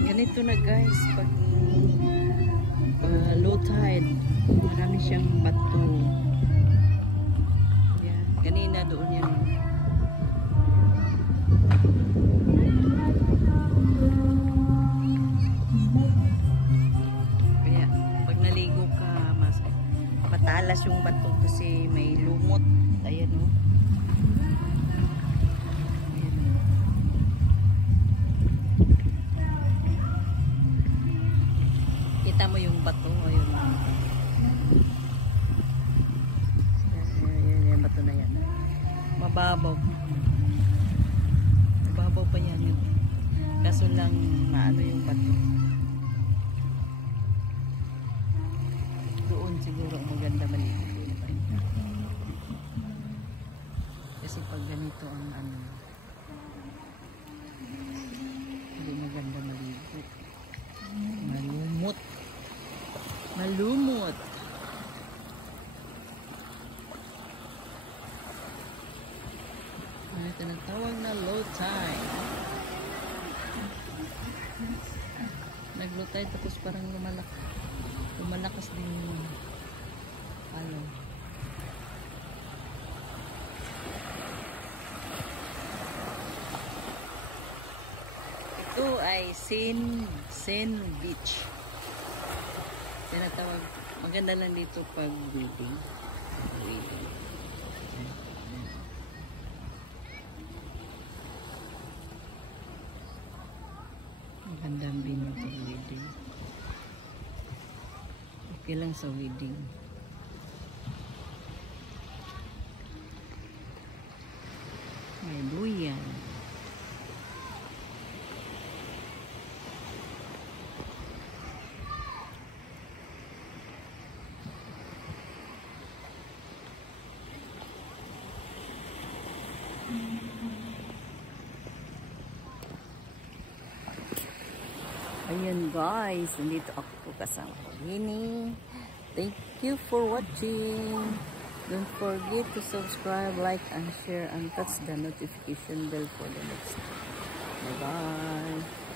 Ganito na guys, pag low tide, marami siyang bato. Yan. Kanina doon yan. Kaya pag naligo ka, matalas yung bato kasi may lumot. Ayan o. Kita mo yung bato, ayun. Yan, bato na yan. Mababaw. Mababaw pa yan. Kaso lang maano yung bato. Doon siguro maganda maligo. Kasi pag ganito ang ano, hindi maganda maligo. Malumot. Malumot. Ano tinatawag na low tide. Nag-low tide tapos parang lumalakas din yung alon. Ito ay Sen Beach. Tinatawag, maganda lang dito pag wading. Magandang bino pag wading. Okay lang sa wading. May buyan. Ayan guys, nandito ako kasama ko Winnie. Thank you for watching. Don't forget to subscribe, like, and share, and touch the notification bell for the next. Bye bye.